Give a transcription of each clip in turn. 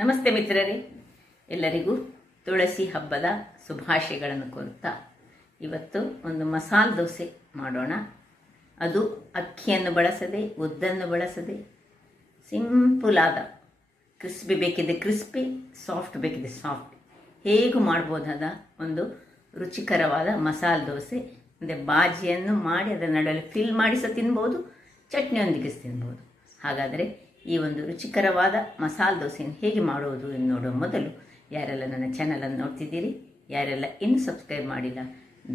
ನಮಸ್ತೆ ಮಿತ್ರರೇ, ಎಲ್ಲರಿಗೂ ತುಳಸಿ ಹಬ್ಬದ ಶುಭಾಶಯಗಳನ್ನು ಕೋರುತ್ತಾ ಇವತ್ತು ಒಂದು ಮಸಾಲೆ ದೋಸೆ ಮಾಡೋಣ. ಅದು ಅಕ್ಕಿಯನ್ನು ಬಳಸದೆ, ಉದ್ದನ್ನು ಬಳಸದೆ, ಸಿಂಪಲ್ ಆದ, ಕ್ರಿಸ್ಪಿ ಬೇಕಿದೆ ಕ್ರಿಸ್ಪಿ, ಸಾಫ್ಟ್ ಬೇಕಿದೆ ಸಾಫ್ಟ್, ಹೇಗೂ ಮಾಡ್ಬೋದಾದ ಒಂದು ರುಚಿಕರವಾದ ಮಸಾಲೆ ದೋಸೆ. ಅಂದರೆ ಬಾಜಿಯನ್ನು ಮಾಡಿ ಅದರ ನಡುವೆ ಫಿಲ್ ಮಾಡಿ ಸಹ ತಿನ್ಬೋದು, ಚಟ್ನಿಯೊಂದಿಗೆ ತಿನ್ಬೋದು. ಹಾಗಾದರೆ ಈ ಒಂದು ರುಚಿಕರವಾದ ಮಸಾಲೆ ದೋಸೆಯನ್ನು ಹೇಗೆ ಮಾಡುವುದು ಎಂದು ನೋಡುವ ಮೊದಲು, ಯಾರೆಲ್ಲ ನನ್ನ ಚಾನಲನ್ನು ನೋಡ್ತಿದ್ದೀರಿ, ಯಾರೆಲ್ಲ ಇನ್ನೂ ಸಬ್ಸ್ಕ್ರೈಬ್ ಮಾಡಿಲ್ಲ,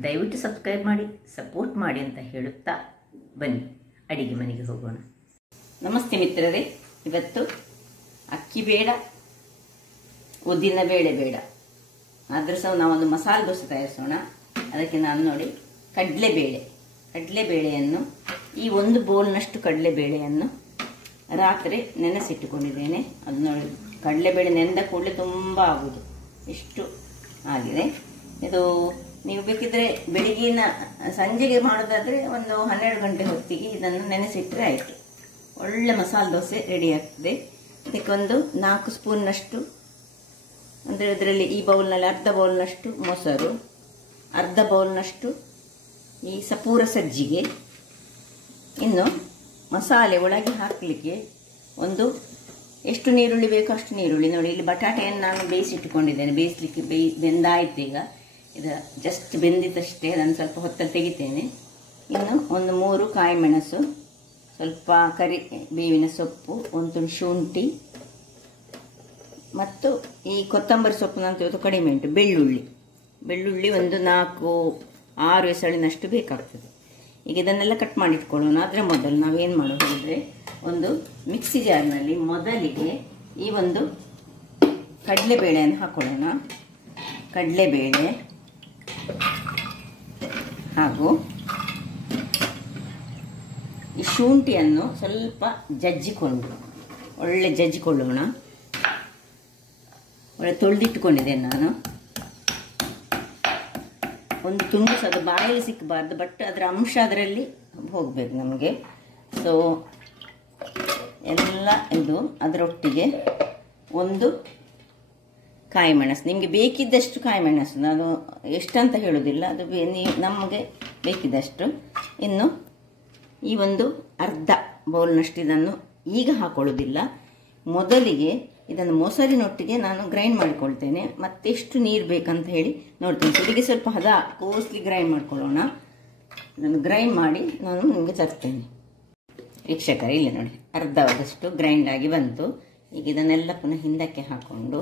ದಯವಿಟ್ಟು ಸಬ್ಸ್ಕ್ರೈಬ್ ಮಾಡಿ, ಸಪೋರ್ಟ್ ಮಾಡಿ ಅಂತ ಹೇಳುತ್ತಾ ಬನ್ನಿ ಅಡಿಗೆ ಮನೆಗೆ ಹೋಗೋಣ. ನಮಸ್ತೆ ಮಿತ್ರರೇ, ಇವತ್ತು ಅಕ್ಕಿ ಬೇಡ, ಉದ್ದಿನ ಬೇಳೆ ಬೇಡ, ಆದರೂ ಸಹ ನಾವೊಂದು ಮಸಾಲೆ ದೋಸೆ ತಯಾರಿಸೋಣ. ಅದಕ್ಕೆ ನಾನು ನೋಡಿ ಕಡಲೆಬೇಳೆಯನ್ನು ಈ ಒಂದು ಬೌಲ್ನಷ್ಟು ಕಡಲೆಬೇಳೆಯನ್ನು ರಾತ್ರಿ ನೆನೆಸಿಟ್ಟುಕೊಂಡಿದ್ದೇನೆ. ಅದು ನೋಡಿ, ಕಡಲೆಬೇಳೆ ನೆನೆದ ಕೂಡಲೇ ತುಂಬ ಆಗುವುದು, ಇಷ್ಟು ಆಗಿದೆ. ಇದು ನೀವು ಬೇಕಿದ್ರೆ ಬೆಳಿಗ್ಗಿನ ಸಂಜೆಗೆ ಮಾಡೋದಾದರೆ ಒಂದು 12 ಗಂಟೆ ಹೊತ್ತಿಗೆ ಇದನ್ನು ನೆನೆಸಿಟ್ಟರೆ ಆಯಿತು. ಒಳ್ಳೆ ಮಸಾಲೆ ದೋಸೆ ರೆಡಿ ಆಗ್ತದೆ. ಇದಕ್ಕೆ ಒಂದು 4 ಸ್ಪೂನ್ನಷ್ಟು, ಅಂದರೆ ಇದರಲ್ಲಿ ಈ ಬೌಲ್ನಲ್ಲಿ ಅರ್ಧ ಬೌಲ್ನಷ್ಟು ಮೊಸರು, ಅರ್ಧ ಬೌಲ್ನಷ್ಟು ಈ ಸಪೂರ ಸಜ್ಜಿಗೆ, ಇನ್ನು ಮಸಾಲೆ ಒಳಗೆ ಹಾಕಲಿಕ್ಕೆ ಒಂದು ಎಷ್ಟು ನೀರುಳ್ಳಿ ಬೇಕೋ ಅಷ್ಟು ನೀರುಳ್ಳಿ. ನೋಡಿ, ಇಲ್ಲಿ ಬಟಾಟೆಯನ್ನು ನಾನು ಬೇಯಿಸಿಟ್ಟುಕೊಂಡಿದ್ದೇನೆ, ಬೇಯಿಸಲಿಕ್ಕೆ ಬೆಂದಾಯ್ತು. ಈಗ ಇದು ಜಸ್ಟ್ ಬೆಂದಿದ್ದಷ್ಟೇ, ಅದನ್ನು ಸ್ವಲ್ಪ ಹೊತ್ತಲ್ಲಿ ತೆಗಿತೇನೆ. ಇನ್ನು ಒಂದು 3 ಕಾಯಿ ಮೆಣಸು, ಸ್ವಲ್ಪ ಕರಿ ಬೇವಿನ ಸೊಪ್ಪು, ಒಂದು ತುಂಡು ಶುಂಠಿ ಮತ್ತು ಈ ಕೊತ್ತಂಬರಿ ಸೊಪ್ಪು ನಾನು ಇವತ್ತು ಕಡಿಮೆ ಉಂಟು. ಬೆಳ್ಳುಳ್ಳಿ ಒಂದು 4-6 ಎಸಳಿನಷ್ಟು ಬೇಕಾಗ್ತದೆ. ಈಗ ಇದನ್ನೆಲ್ಲ ಕಟ್ ಮಾಡಿ ಇಟ್ಕೊಳ್ಳೋಣ. ಅದರ ಮೊದಲು ನಾವೇನು ಮಾಡೋದು ಅಂದರೆ, ಒಂದು ಮಿಕ್ಸಿ ಜಾರ್ನಲ್ಲಿ ಮೊದಲಿಗೆ ಈ ಒಂದು ಕಡಲೆಬೇಳೆಯನ್ನು ಹಾಕೊಳ್ಳೋಣ. ಕಡಲೆಬೇಳೆ ಹಾಗೂ ಈ ಶುಂಠಿಯನ್ನು ಸ್ವಲ್ಪ ಒಳ್ಳೆ ಜಜ್ಜಿಕೊಳ್ಳೋಣ. ಒಳ್ಳೆ ತೊಳೆದಿಟ್ಟುಕೊಂಡಿದ್ದೇನೆ ನಾನು. ಒಂದು ತುಂಡು ಸಹ ಅದು ಬಾಯಲ್ಲಿ ಸಿಕ್ಕಬಾರ್ದು, ಬಟ್ ಅದರ ಅಂಶ ಅದರಲ್ಲಿ ಹೋಗಬೇಕು ನಮಗೆ. ಸೊ ಎಲ್ಲ ಇದು ಅದರೊಟ್ಟಿಗೆ ಒಂದು ಕಾಯಿ ಮೆಣಸು, ನಿಮಗೆ ಬೇಕಿದ್ದಷ್ಟು ಕಾಯಿ ಮೆಣಸು, ನಾನು ಎಷ್ಟಂತ ಹೇಳೋದಿಲ್ಲ, ಅದು ನಮಗೆ ಬೇಕಿದ್ದಷ್ಟು. ಇನ್ನು ಈ ಒಂದು ಅರ್ಧ ಬೌಲ್ನಷ್ಟು ಇದನ್ನು ಈಗ ಹಾಕೊಳ್ಳೋದಿಲ್ಲ, ಮೊದಲಿಗೆ ಇದನ್ನು ಮೊಸರಿನೊಟ್ಟಿಗೆ ನಾನು ಗ್ರೈಂಡ್ ಮಾಡಿಕೊಳ್ತೇನೆ. ಮತ್ತೆಷ್ಟು ನೀರು ಬೇಕಂತ ಹೇಳಿ ನೋಡ್ತೇನೆ. ಇದಕ್ಕೆ ಸ್ವಲ್ಪ ಹದ ಕೋಸ್ಲಿ ಗ್ರೈಂಡ್ ಮಾಡ್ಕೊಳ್ಳೋಣ. ಇದನ್ನು ಗ್ರೈಂಡ್ ಮಾಡಿ ನಾನು ನಿಮಗೆ ತರ್ತೇನೆ. ವೀಕ್ಷಕರೇ, ಇಲ್ಲಿ ನೋಡಿ, ಅರ್ಧದಷ್ಟು ಗ್ರೈಂಡ್ ಆಗಿ ಬಂತು. ಈಗ ಇದನ್ನೆಲ್ಲ ಪುನಃ ಹಿಂದಕ್ಕೆ ಹಾಕ್ಕೊಂಡು,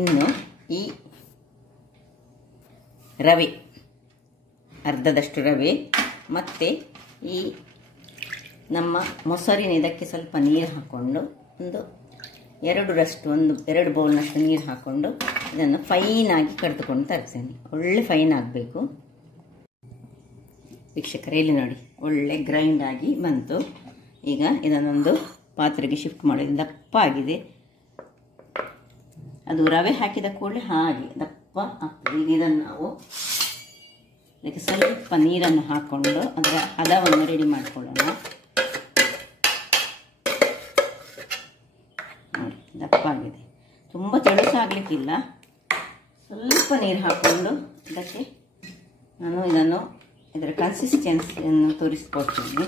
ಇನ್ನು ಈ ರವೆ, ಅರ್ಧದಷ್ಟು ರವೆ ಮತ್ತು ಈ ನಮ್ಮ ಮೊಸರಿನ ಇದಕ್ಕೆ ಸ್ವಲ್ಪ ನೀರು ಹಾಕ್ಕೊಂಡು, ಒಂದು 2 ಬೌಲ್ನಷ್ಟು ನೀರು ಹಾಕ್ಕೊಂಡು ಇದನ್ನು ಫೈನಾಗಿ ಕಡಿದುಕೊಂಡು ತರಿಸ್ತೇನೆ. ಒಳ್ಳೆ ಫೈನ್ ಆಗಬೇಕು. ವೀಕ್ಷಕರೇ, ಇಲ್ಲಿ ನೋಡಿ, ಒಳ್ಳೆ ಗ್ರೈಂಡ್ ಆಗಿ ಬಂತು. ಈಗ ಇದನ್ನೊಂದು ಪಾತ್ರೆಗೆ ಶಿಫ್ಟ್ ಮಾಡೋದು. ದಪ್ಪ ಆಗಿದೆ, ಅದು ರವೆ ಹಾಕಿದ ಕೂಡಲೇ ಹಾಗೆ ದಪ್ಪ ಆಗ್ತದೆ. ಈಗ ಇದನ್ನು ನಾವು ಇದಕ್ಕೆ ಸ್ವಲ್ಪ ನೀರನ್ನು ಹಾಕ್ಕೊಂಡು ಅದರ ಹದವನ್ನು ರೆಡಿ ಮಾಡಿಕೊಳ್ಳೋಣ. ನೋಡಿ, ದಪ್ಪ ಆಗಿದೆ, ತುಂಬ ತೆಳುಸಾಗಲಿಕ್ಕಿಲ್ಲ. ಸ್ವಲ್ಪ ನೀರು ಹಾಕ್ಕೊಂಡು ಇದಕ್ಕೆ ನಾನು ಇದರ ಕನ್ಸಿಸ್ಟೆನ್ಸಿಯನ್ನು ತೋರಿಸ್ಕೊಡ್ತೀನಿ.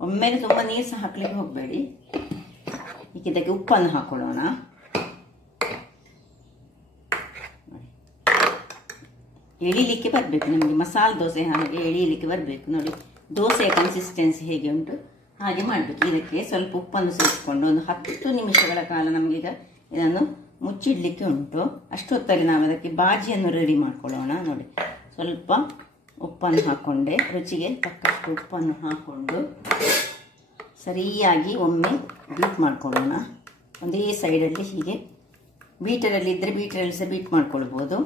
ಒಮ್ಮೆಲೆ ತುಂಬ ನೀರು ಸಹ ಹಾಕ್ಲಿಕ್ಕೆ ಹೋಗಬೇಡಿ. ಈಗ ಇದಕ್ಕೆ ಉಪ್ಪನ್ನು ಹಾಕೊಳ್ಳೋಣ. ಎಳಿಲಿಕ್ಕೆ ಬರಬೇಕು ನಮಗೆ, ಮಸಾಲೆ ದೋಸೆ ಹಾಗೆ ಎಳಿಲಿಕ್ಕೆ ಬರಬೇಕು. ನೋಡಿ, ದೋಸೆಯ ಕನ್ಸಿಸ್ಟೆನ್ಸಿ ಹೇಗೆ ಉಂಟು ಹಾಗೆ ಮಾಡಬೇಕು. ಇದಕ್ಕೆ ಸ್ವಲ್ಪ ಉಪ್ಪನ್ನು ಸೇರಿಸ್ಕೊಂಡು ಒಂದು 10 ನಿಮಿಷಗಳ ಕಾಲ ನಮಗೀಗ ಇದನ್ನು ಮುಚ್ಚಿಡಲಿಕ್ಕೆ ಉಂಟು. ಅಷ್ಟೊತ್ತಲ್ಲಿ ನಾವು ಅದಕ್ಕೆ ಬಾಜಿಯನ್ನು ರೆಡಿ ಮಾಡ್ಕೊಳ್ಳೋಣ. ನೋಡಿ, ಸ್ವಲ್ಪ ಉಪ್ಪನ್ನು ಹಾಕ್ಕೊಂಡೆ, ರುಚಿಗೆ ತಕ್ಕಷ್ಟು ಉಪ್ಪನ್ನು ಹಾಕ್ಕೊಂಡು ಸರಿಯಾಗಿ ಒಮ್ಮೆ ಬೀಟ್ ಮಾಡ್ಕೊಳ್ಳೋಣ. ಒಂದೇ ಸೈಡಲ್ಲಿ ಹೀಗೆ, ಬೀಟರಲ್ಲಿ ಇದ್ದರೆ ಬೀಟರಲ್ಲಿ ಸಹ ಬೀಟ್ ಮಾಡ್ಕೊಳ್ಬೋದು,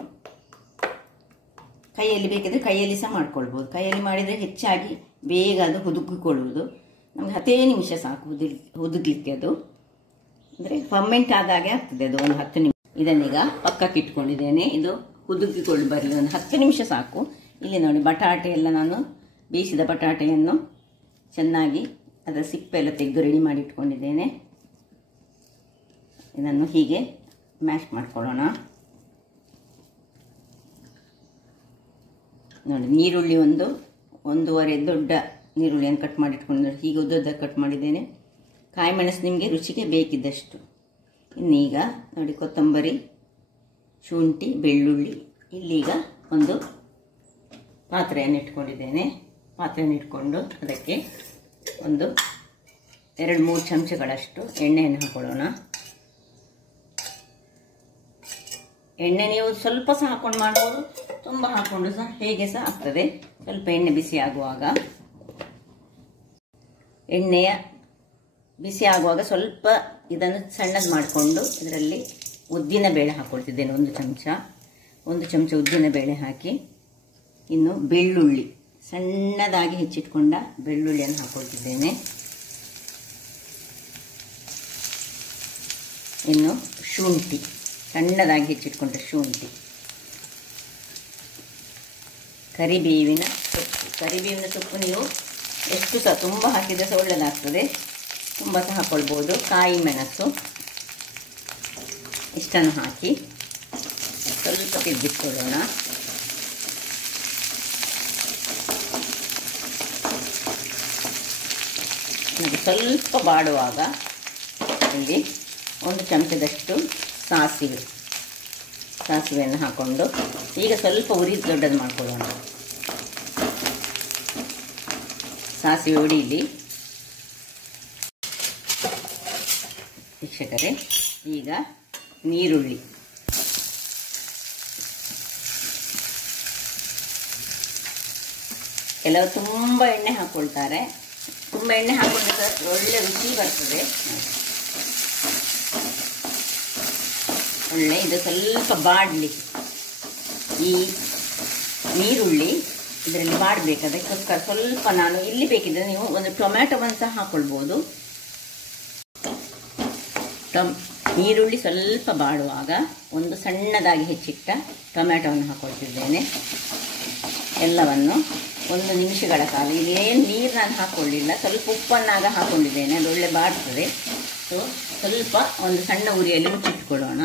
ಕೈಯಲ್ಲಿ ಬೇಕಿದ್ರೆ ಕೈಯಲ್ಲಿ ಸಹ ಮಾಡ್ಕೊಳ್ಬೋದು. ಕೈಯಲ್ಲಿ ಮಾಡಿದರೆ ಹೆಚ್ಚಾಗಿ ಬೇಗ ಅದು ಹುದುಗಿಕೊಳ್ಳುವುದು. ನಮಗೆ 10 ನಿಮಿಷ ಸಾಕು ಹುದುಗಲಿಕ್ಕೆ. ಅದು ಅಂದರೆ ಫರ್ಮೆಂಟ್ ಆದಾಗೆ ಆಗ್ತದೆ ಅದು. ಒಂದು 10 ನಿಮಿಷ ಇದನ್ನೀಗ ಪಕ್ಕಕ್ಕೆ ಇಟ್ಕೊಂಡಿದ್ದೇನೆ. ಇದು ಹುದುಗಿಕೊಂಡು ಬರಲಿ, ಒಂದು 10 ನಿಮಿಷ ಸಾಕು. ಇಲ್ಲಿ ನೋಡಿ, ಬಟಾಟೆ ಎಲ್ಲ ನಾನು ಬೇಯಿಸಿದ ಬಟಾಟೆಯನ್ನು ಚೆನ್ನಾಗಿ ಅದರ ಸಿಪ್ಪೆ ಎಲ್ಲ ತೆಗೆದು ರೆಡಿ ಮಾಡಿ ಇಟ್ಕೊಂಡಿದ್ದೇನೆ. ಇದನ್ನು ಹೀಗೆ ಮ್ಯಾಶ್ ಮಾಡ್ಕೊಳ್ಳೋಣ. ನೋಡಿ, ನೀರುಳ್ಳಿ ಒಂದೂವರೆ ದೊಡ್ಡ ನೀರುಳ್ಳಿಯನ್ನು ಕಟ್ ಮಾಡಿ ಇಟ್ಕೊಂಡು ಹೀಗೆ ಉದ್ದ ಕಟ್ ಮಾಡಿದ್ದೇನೆ. ಕಾಯಿ ಮೆಣಸು ನಿಮಗೆ ರುಚಿಗೆ ಬೇಕಿದ್ದಷ್ಟು. ಇನ್ನೀಗ ನೋಡಿ, ಕೊತ್ತಂಬರಿ, ಶುಂಠಿ, ಬೆಳ್ಳುಳ್ಳಿ. ಇಲ್ಲೀಗ ಒಂದು ಪಾತ್ರೆಯನ್ನು ಇಟ್ಕೊಂಡಿದ್ದೇನೆ. ಪಾತ್ರೆಯನ್ನು ಇಟ್ಕೊಂಡು ಅದಕ್ಕೆ ಒಂದು 2-3 ಚಮಚಗಳಷ್ಟು ಎಣ್ಣೆಯನ್ನು ಹಾಕೊಳ್ಳೋಣ. ಎಣ್ಣೆ ನೀವು ಸ್ವಲ್ಪ ಸಹ ಹಾಕೊಂಡು ಮಾಡ್ಬೋದು, ತುಂಬ ಹಾಕೊಂಡು ಸಹ ಹೇಗೆ ಸಹ ಆಗ್ತದೆ. ಸ್ವಲ್ಪ ಎಣ್ಣೆ ಬಿಸಿ ಆಗುವಾಗ, ಎಣ್ಣೆಯ ಬಿಸಿ ಆಗುವಾಗ ಸ್ವಲ್ಪ ಇದನ್ನು ಸಣ್ಣದು ಮಾಡಿಕೊಂಡು ಇದರಲ್ಲಿ ಉದ್ದಿನ ಬೇಳೆ ಹಾಕ್ಕೊಳ್ತಿದ್ದೇನೆ. 1 ಚಮಚ ಉದ್ದಿನ ಬೇಳೆ ಹಾಕಿ, ಇನ್ನು ಬೆಳ್ಳುಳ್ಳಿ, ಸಣ್ಣದಾಗಿ ಹೆಚ್ಚಿಟ್ಕೊಂಡ ಬೆಳ್ಳುಳ್ಳಿಯನ್ನು ಹಾಕ್ಕೊಳ್ತಿದ್ದೇನೆ. ಇನ್ನು ಶುಂಠಿ, ಸಣ್ಣದಾಗಿ ಹೆಚ್ಚಿಟ್ಕೊಂಡ ಶುಂಠಿ, ಕರಿಬೇವಿನ ಸೊಪ್ಪು ನೀವು ಎಷ್ಟು ಸಹ ತುಂಬ ಹಾಕಿದರೆ ಸಹ ಒಳ್ಳೆಯದಾಗ್ತದೆ, ತುಂಬ ಸಹ ಹಾಕ್ಕೊಳ್ಬೋದು. ಕಾಯಿ ಮೆಣಸು ಇಷ್ಟನ್ನು ಹಾಕಿ ಸ್ವಲ್ಪ ತಿರುಗಿಸ್ಕೊಳ್ಳೋಣ. ಸ್ವಲ್ಪ ಬಾಡುವಾಗ ಇಲ್ಲಿ 1 ಚಮಚದಷ್ಟು ಸಾಸಿವೆಯನ್ನು ಹಾಕ್ಕೊಂಡು ಈಗ ಸ್ವಲ್ಪ ಉರಿ ದೊಡ್ಡದು ಮಾಡ್ಕೊಳ್ಳೋಣ. ಸಾಸಿವೆ ಉರಿಲಿ ವೀಕ್ಷಕರೇ. ಈಗ ನೀರುಳ್ಳಿ, ಕೆಲವರು ತುಂಬ ಎಣ್ಣೆ ಹಾಕ್ಕೊಳ್ತಾರೆ. ತುಂಬ ಎಣ್ಣೆ ಹಾಕೊಂಡ್ರೆ ಒಳ್ಳೆ ರುಚಿ ಬರ್ತದೆ. ಒಳ್ಳೆ ಇದು ಸ್ವಲ್ಪ ಬಾಡಲಿ, ಈ ನೀರುಳ್ಳಿ ಇದರಲ್ಲಿ ಬಾಡಬೇಕು. ಅದಕ್ಕೋಸ್ಕರ ಸ್ವಲ್ಪ ನಾನು ಇಲ್ಲಿ ಬೇಕಿದ್ರೆ ನೀವು ಒಂದು ಟೊಮ್ಯಾಟೊವನ್ನು ಸಹ ಹಾಕ್ಕೊಳ್ಬೋದು. ಈರುಳ್ಳಿ ಸ್ವಲ್ಪ ಬಾಡುವಾಗ ಒಂದು ಸಣ್ಣದಾಗಿ ಹೆಚ್ಚಿಟ್ಟ ಟೊಮ್ಯಾಟೊವನ್ನು ಹಾಕ್ಕೊಳ್ತಿದ್ದೇನೆ. ಎಲ್ಲವನ್ನು 1 ನಿಮಿಷಗಳ ಕಾಲ, ಇಲ್ಲೇನು ನೀರು ನಾನು ಹಾಕ್ಕೊಳ್ಳಿಲ್ಲ, ಸ್ವಲ್ಪ ಉಪ್ಪನ್ನಾಗ ಹಾಕ್ಕೊಂಡಿದ್ದೇನೆ, ಅದು ಒಳ್ಳೆ ಬಾಡ್ತದೆ. ಸೊ ಸ್ವಲ್ಪ ಒಂದು ಸಣ್ಣ ಉರಿಯಲ್ಲಿ ಮುಚ್ಚಿಟ್ಕೊಳ್ಳೋಣ.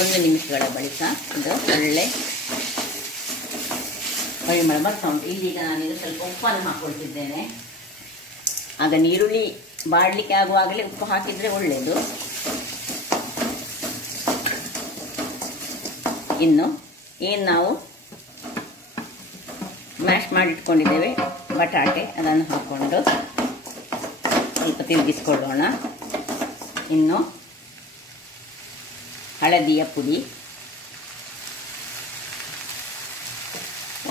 1 ನಿಮಿಷಗಳ ಬಳಿಕ ಇದು ಒಳ್ಳೆ ಪರಿಮಳ ಬರ್ತಾ ಉಂಟು. ಇಲ್ಲಿಗ ನಾನೀಗ ಸ್ವಲ್ಪ ಉಪ್ಪನ್ನು ಹಾಕ್ಕೊಳ್ತಿದ್ದೇನೆ. ಆಗ ನೀರುಳ್ಳಿ ಬಾಡಲಿಕ್ಕೆ ಆಗುವಾಗಲೇ ಉಪ್ಪು ಹಾಕಿದರೆ ಒಳ್ಳೆಯದು. ಇನ್ನು ಏನು ನಾವು ಮ್ಯಾಶ್ ಮಾಡಿಟ್ಕೊಂಡಿದ್ದೇವೆ ಬಟಾಟೆ, ಅದನ್ನು ಹಾಕ್ಕೊಂಡು ಸ್ವಲ್ಪ ತಿರುಗಿಸ್ಕೊಳ್ಳೋಣ. ಇನ್ನು ಹಳದಿಯ ಪುಡಿ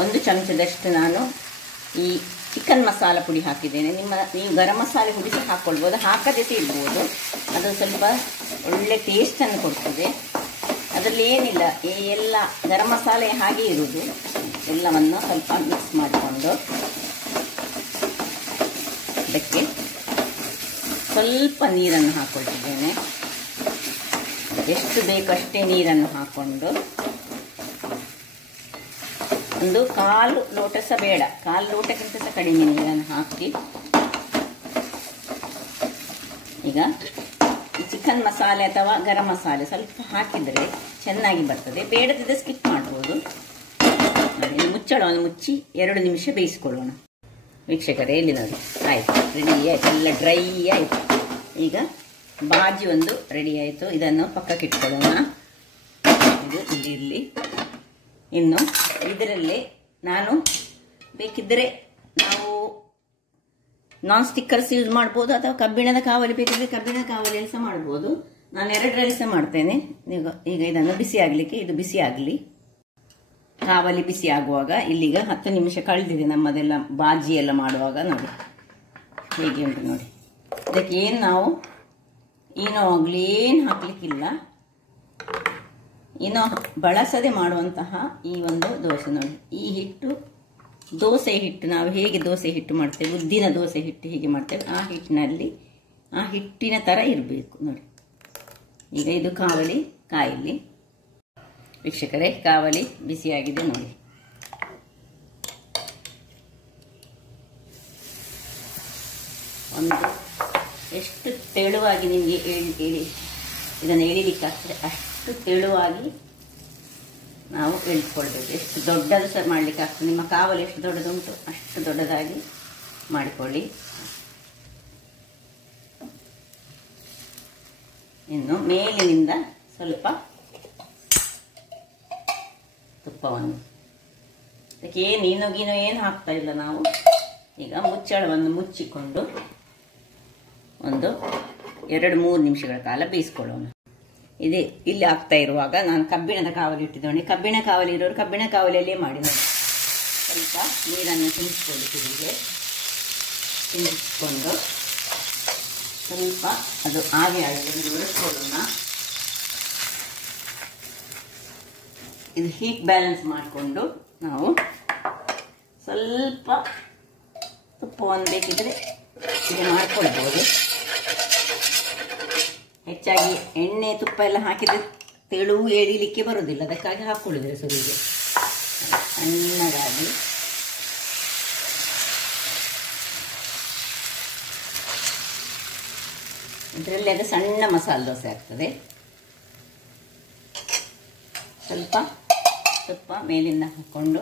1 ಚಮಚದಷ್ಟು ನಾನು ಈ ಚಿಕನ್ ಮಸಾಲ ಪುಡಿ ಹಾಕಿದ್ದೇನೆ. ನೀವು ಗರಂ ಮಸಾಲೆ ಪುಡಿ ಸಹ ಹಾಕ್ಕೊಳ್ಬೋದು, ಹಾಕದೇ ಇಡ್ಬೋದು. ಅದು ಸ್ವಲ್ಪ ಒಳ್ಳೆ ಟೇಸ್ಟನ್ನು ಕೊಡ್ತದೆ. ಅದರಲ್ಲಿ ಏನಿಲ್ಲ, ಎಲ್ಲ ಗರಂ ಮಸಾಲೆ ಹಾಗೆ ಇರುವುದು. ಎಲ್ಲವನ್ನು ಸ್ವಲ್ಪ ಮಿಕ್ಸ್ ಮಾಡಿಕೊಂಡು ಅದಕ್ಕೆ ಸ್ವಲ್ಪ ನೀರನ್ನು ಹಾಕ್ಕೊಳ್ತಿದ್ದೇನೆ. ಎಷ್ಟು ಬೇಕಷ್ಟೇ ನೀರನ್ನು ಹಾಕ್ಕೊಂಡು ಒಂದು 1/4 ಲೋಟ ಸಹ ಬೇಡ, 1/4 ಲೋಟಕ್ಕಿಂತ ಸಹ ಕಡಿಮೆ ನೀರನ್ನು ಹಾಕಿ ಈಗ ಈ ಚಿಕನ್ ಮಸಾಲೆ ಅಥವಾ ಗರಂ ಮಸಾಲೆ ಸ್ವಲ್ಪ ಹಾಕಿದರೆ ಚೆನ್ನಾಗಿ ಬರ್ತದೆ. ಬೇಡದಿದ್ದರೆ ಸ್ಕಿಪ್ ಮಾಡ್ಬೋದು. ಮುಚ್ಚಳವನ್ನು ಮುಚ್ಚಿ 2 ನಿಮಿಷ ಬೇಯಿಸ್ಕೊಳ್ಳೋಣ. ವೀಕ್ಷಕರೇ, ಇಲ್ಲಿ ನೋಡಿ ಆಯಿತು, ರೆಡಿ ಆಯಿತು, ಎಲ್ಲ ಡ್ರೈ ಆಯಿತು. ಈಗ ಬಾಜಿ ಒಂದು ರೆಡಿ ಆಯಿತು. ಇದನ್ನು ಪಕ್ಕಕ್ಕೆ ಇಟ್ಕೊಳ್ಳೋಣ. ಇದು ಇಲ್ಲಿ ಇರಲಿ. ಇನ್ನು ಇದರಲ್ಲಿ ನಾನು ಬೇಕಿದ್ದರೆ ನಾವು ನಾನ್ ಸ್ಟಿಕ್ಕರ್ಸ್ ಯೂಸ್ ಮಾಡ್ಬೋದು, ಅಥವಾ ಕಬ್ಬಿಣದ ಕಾವಲಿ ಬೇಕಿದ್ರೆ ಕಬ್ಬಿಣದ ಕಾವಲಿಯಲ್ಲಿ ಸಹ ಮಾಡ್ಬೋದು. ನಾನು 2ರಲ್ಲಿ ಸಹ ಮಾಡ್ತೇನೆ. ಈಗ ಇದನ್ನು ಬಿಸಿ ಆಗಲಿಕ್ಕೆ ಇದು ಬಿಸಿ ಆಗಲಿ. ಕಾವಲಿ ಬಿಸಿ ಆಗುವಾಗ ಇಲ್ಲಿಗ 10 ನಿಮಿಷ ಕಳೆದಿದೆ ನಮ್ಮದೆಲ್ಲ ಬಾಜಿ ಎಲ್ಲ ಮಾಡುವಾಗ. ನೋಡಿ ಹೇಗೆ ಉಂಟು ನೋಡಿ. ಅದಕ್ಕೆ ಏನು ನಾವು ಏನೋ ಆಗಲಿ ಏನು ಹಾಕ್ಲಿಕ್ಕಿಲ್ಲ. ಏನೋ ಬಳಸದೆ ಮಾಡುವಂತಹ ಈ ಒಂದು ದೋಸೆ ನೋಡಿ. ಈ ಹಿಟ್ಟು ದೋಸೆ ಹಿಟ್ಟು, ನಾವು ಹೇಗೆ ದೋಸೆ ಹಿಟ್ಟು ಮಾಡ್ತೇವೆ, ಉದ್ದಿನ ದೋಸೆ ಹಿಟ್ಟು ಹೇಗೆ ಮಾಡ್ತೇವೆ, ಆ ಹಿಟ್ಟಿನಲ್ಲಿ ಆ ಹಿಟ್ಟಿನ ಥರ ಇರಬೇಕು ನೋಡಿ. ಈಗ ಇದು ಕಾವಲಿ ಕಾಯಿಲಿ. ವೀಕ್ಷಕರೇ, ಕಾವಲಿ ಬಿಸಿಯಾಗಿದೆ ನೋಡಿ. ಒಂದು ಎಷ್ಟು ತೆಳುವಾಗಿ ನಿಮಗೆ ಇದನ್ನು ಎಳಿಲಿಕ್ಕಾಗ್ತದೆ ಅಷ್ಟು ತೆಳುವಾಗಿ ನಾವು ಎಳ್ಕೊಳ್ಬೇಕು. ಎಷ್ಟು ದೊಡ್ಡದು ಸಹ ಮಾಡಲಿಕ್ಕೆ ಆಗ್ತದೆ. ನಿಮ್ಮ ಕಾವಲು ಎಷ್ಟು ದೊಡ್ಡದುಂಟು ಅಷ್ಟು ದೊಡ್ಡದಾಗಿ ಮಾಡಿಕೊಳ್ಳಿ. ಇನ್ನು ಮೇಲಿನಿಂದ ಸ್ವಲ್ಪ ತುಪ್ಪವನ್ನು, ಅದಕ್ಕೆ ಏನು ಏನು ಹಾಕ್ತಾ ಇಲ್ಲ ನಾವು. ಈಗ ಮುಚ್ಚಳವನ್ನು ಮುಚ್ಚಿಕೊಂಡು ಒಂದು 2-3 ನಿಮಿಷಗಳ ಕಾಲ ಬೇಯಿಸ್ಕೊಳ್ಳೋಣ. ಇದೇ ಇಲ್ಲಿ ಆಗ್ತಾ ಇರುವಾಗ ನಾನು ಕಬ್ಬಿಣದ ಕಾವಲಿ ಇಟ್ಟಿದ್ದೇನೆ. ಕಬ್ಬಿಣ ಕಾವಲಿ ಇರೋರು ಕಬ್ಬಿಣ ಕಾವಲಿಯಲ್ಲೇ ಮಾಡಿ ನೋಡಿ. ಸ್ವಲ್ಪ ನೀರನ್ನು ತುಂಬಿಸ್ಕೊಳ್ಳಿ. ಹೀಗೆ ತುಂಬಿಸ್ಕೊಂಡು ಸ್ವಲ್ಪ ಅದು ಆವಿ ಆಗಿ ಉಳಿಸ್ಕೊಳ್ಳೋಣ. ಇದು ಹೀಟ್ ಬ್ಯಾಲೆನ್ಸ್ ಮಾಡಿಕೊಂಡು ನಾವು ಸ್ವಲ್ಪ ತುಪ್ಪವನ್ನು ಬೇಕಿದ್ರೆ ಹೀಗೆ ಮಾಡ್ಕೊಳ್ಬೋದು. ಹೆಚ್ಚಾಗಿ ಎಣ್ಣೆ ತುಪ್ಪ ಎಲ್ಲ ಹಾಕಿದರೆ ತೆಳುವು ಎಳಿಲಿಕ್ಕೆ ಬರೋದಿಲ್ಲ, ಅದಕ್ಕಾಗಿ ಹಾಕ್ಕೊಳ್ಳಿದ್ರೆ ಸುರಿಗೆ ಸಣ್ಣದಾಗಿ. ಇದರಲ್ಲಿ ಅದು ಸಣ್ಣ ಮಸಾಲೆ ದೋಸೆ ಆಗ್ತದೆ. ಸ್ವಲ್ಪ ತುಪ್ಪ ಮೇಲಿಂದ ಹಾಕ್ಕೊಂಡು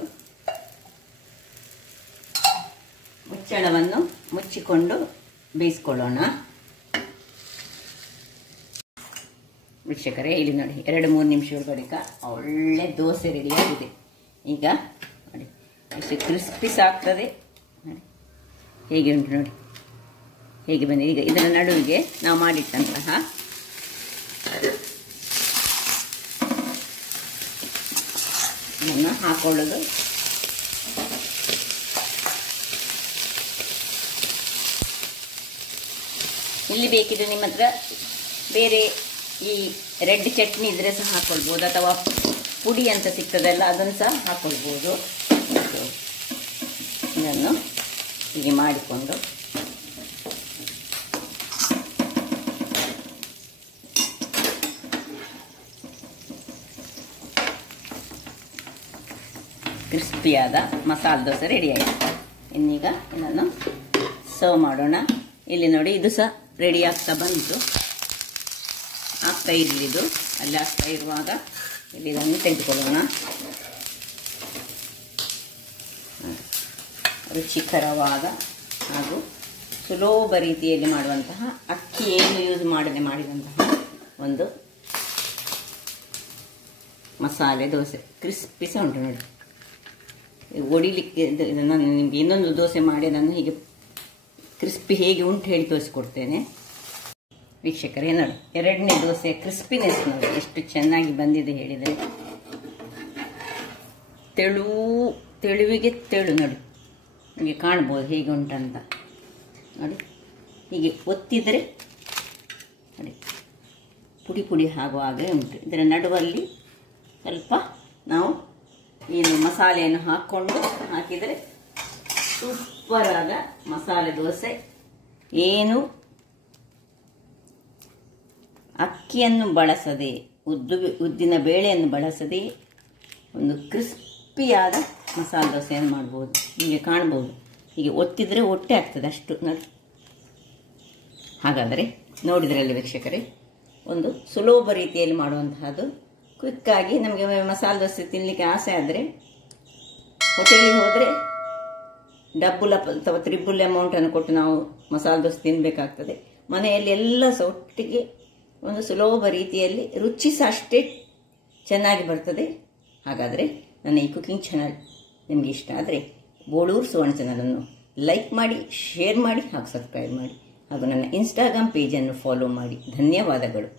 ಮುಚ್ಚಳವನ್ನು ಮುಚ್ಚಿಕೊಂಡು ಬೇಯಿಸ್ಕೊಳ್ಳೋಣ. ವೀಕ್ಷಕರೇ, ಇಲ್ಲಿ ನೋಡಿ 2-3 ನಿಮಿಷಗಳ ಬಳಿಕ ಒಳ್ಳೆ ದೋಸೆ ರೆಡಿಯಾಗಿದೆ. ಈಗ ನೋಡಿ ಎಷ್ಟು ಕ್ರಿಸ್ಪಿಸ್ ಆಗ್ತದೆ ನೋಡಿ, ಹೇಗೆ ಉಂಟು ನೋಡಿ, ಹೇಗೆ ಬಂದಿದೆ. ಈಗ ಇದರ ನಡುವಿಗೆ ನಾವು ಮಾಡಿಟ್ಟಂತಹ ಇದನ್ನು ಹಾಕೊಳ್ಳೋದು. ಇಲ್ಲಿ ಬೇಕಿದ್ರೆ ನಿಮ್ಮ ಹತ್ರ ಬೇರೆ ಈ ರೆಡ್ ಚಟ್ನಿ ಇದ್ರೆ ಸಹ ಹಾಕ್ಕೊಳ್ಬೋದು, ಅಥವಾ ಪುಡಿ ಅಂತ ಸಿಗ್ತದಲ್ಲ ಅದನ್ನು ಸಹ ಹಾಕ್ಕೊಳ್ಬೋದು. ಇದನ್ನು ಹೀಗೆ ಮಾಡಿಕೊಂಡು ಕ್ರಿಸ್ಪಿಯಾದ ಮಸಾಲೆ ದೋಸೆ ರೆಡಿಯಾಗಿದೆ. ಇನ್ನೀಗ ಇದನ್ನು ಸರ್ವ್ ಮಾಡೋಣ. ಇಲ್ಲಿ ನೋಡಿ, ಇದು ಸಹ ರೆಡಿ ಆಗ್ತಾ ಬಂತು. ಆಗ್ತಾ ಇರಲಿ, ಇದು ಅಲ್ಲಿ ಆಗ್ತಾ ಇರುವಾಗ ಇಲ್ಲಿ ಇದನ್ನು ತೆಗೆದುಕೊಳ್ಳೋಣ. ರುಚಿಕರವಾದ ಹಾಗೂ ಸುಲಭ ರೀತಿಯಲ್ಲಿ ಮಾಡುವಂತಹ, ಅಕ್ಕಿ ಏನು ಯೂಸ್ ಮಾಡದೆ ಮಾಡಿದಂತಹ ಒಂದು ಮಸಾಲೆ ದೋಸೆ. ಕ್ರಿಸ್ಪಿ ಸಹ ಉಂಟು ನೋಡಿ. ಒಡಿಲಿಕ್ಕೆ ಇದನ್ನು ನಿಮಗೆ ಇನ್ನೊಂದು ದೋಸೆ ಮಾಡಿ ಅದನ್ನು ಹೀಗೆ ಕ್ರಿಸ್ಪಿ ಹೇಗೆ ಉಂಟು ಹೇಳಿ ತೋರಿಸ್ಕೊಡ್ತೇನೆ. ವೀಕ್ಷಕರೇ ನೋಡಿ, 2ನೇ ದೋಸೆ ಕ್ರಿಸ್ಪಿನೆಸ್ ನೋಡಿ ಎಷ್ಟು ಚೆನ್ನಾಗಿ ಬಂದಿದೆ ಹೇಳಿದರೆ. ತೆಳುವಿಗೆ ತೆಳು ನೋಡಿ, ನಿಮಗೆ ಕಾಣ್ಬೋದು ಹೇಗೆ ಉಂಟಂತ ನೋಡಿ. ಹೀಗೆ ಒತ್ತಿದರೆ ನೋಡಿ ಪುಡಿ ಪುಡಿ ಆಗುವಾಗಲೇ ಉಂಟು. ಇದರ ನಡುವಲ್ಲಿ ಸ್ವಲ್ಪ ನಾವು ಏನು ಮಸಾಲೆಯನ್ನು ಹಾಕಿದರೆ ಸೂಪರಾದ ಮಸಾಲೆ ದೋಸೆ. ಏನು ಅಕ್ಕಿಯನ್ನು ಬಳಸದೆ, ಉದ್ದಿನ ಬೇಳೆಯನ್ನು ಬಳಸದೆ ಒಂದು ಕ್ರಿಸ್ಪಿಯಾದ ಮಸಾಲೆ ದೋಸೆಯನ್ನು ಮಾಡ್ಬೋದು. ಹೀಗೆ ಕಾಣ್ಬೋದು, ಹೀಗೆ ಒತ್ತಿದರೆ ಹೊಟ್ಟೆ ಆಗ್ತದೆ ಅಷ್ಟು ನೋಡಿ. ಹಾಗಾದರೆ ನೋಡಿದ್ರಲ್ಲಿ ವೀಕ್ಷಕರೇ, ಒಂದು ಸುಲಭ ರೀತಿಯಲ್ಲಿ ಮಾಡುವಂತಹದ್ದು. ಕ್ವಿಕ್ಕಾಗಿ ನಮಗೆ ಮಸಾಲೆ ದೋಸೆ ತಿನ್ನಲಿಕ್ಕೆ ಆಸೆ ಆದರೆ ಹೋಟೆಲಿಗೆ ಹೋದರೆ ಡಬ್ಬಲ್ ಅಥವಾ ತ್ರಿಬಲ್ ಅಮೌಂಟನ್ನು ಕೊಟ್ಟು ನಾವು ಮಸಾಲೆ ದೋಸೆ ತಿನ್ನಬೇಕಾಗ್ತದೆ. ಮನೆಯಲ್ಲಿ ಎಲ್ಲ ಸಹ ಒಟ್ಟಿಗೆ ಒಂದು ಸುಲಭ ರೀತಿಯಲ್ಲಿ, ರುಚಿ ಸಹ ಅಷ್ಟೇ ಚೆನ್ನಾಗಿ ಬರ್ತದೆ. ಹಾಗಾದರೆ ನನ್ನ ಈ ಕುಕಿಂಗ್ ಚಾನಲ್ ನಿಮಗೆ ಇಷ್ಟ ಆದರೆ ಬೋಳೂರು ಸುವರ್ಣ ಚಾನಲನ್ನು ಲೈಕ್ ಮಾಡಿ, ಶೇರ್ ಮಾಡಿ ಹಾಗೂ ಸಬ್ಸ್ಕ್ರೈಬ್ ಮಾಡಿ, ಹಾಗೂ ನನ್ನ ಇನ್ಸ್ಟಾಗ್ರಾಮ್ ಪೇಜನ್ನು ಫಾಲೋ ಮಾಡಿ. ಧನ್ಯವಾದಗಳು.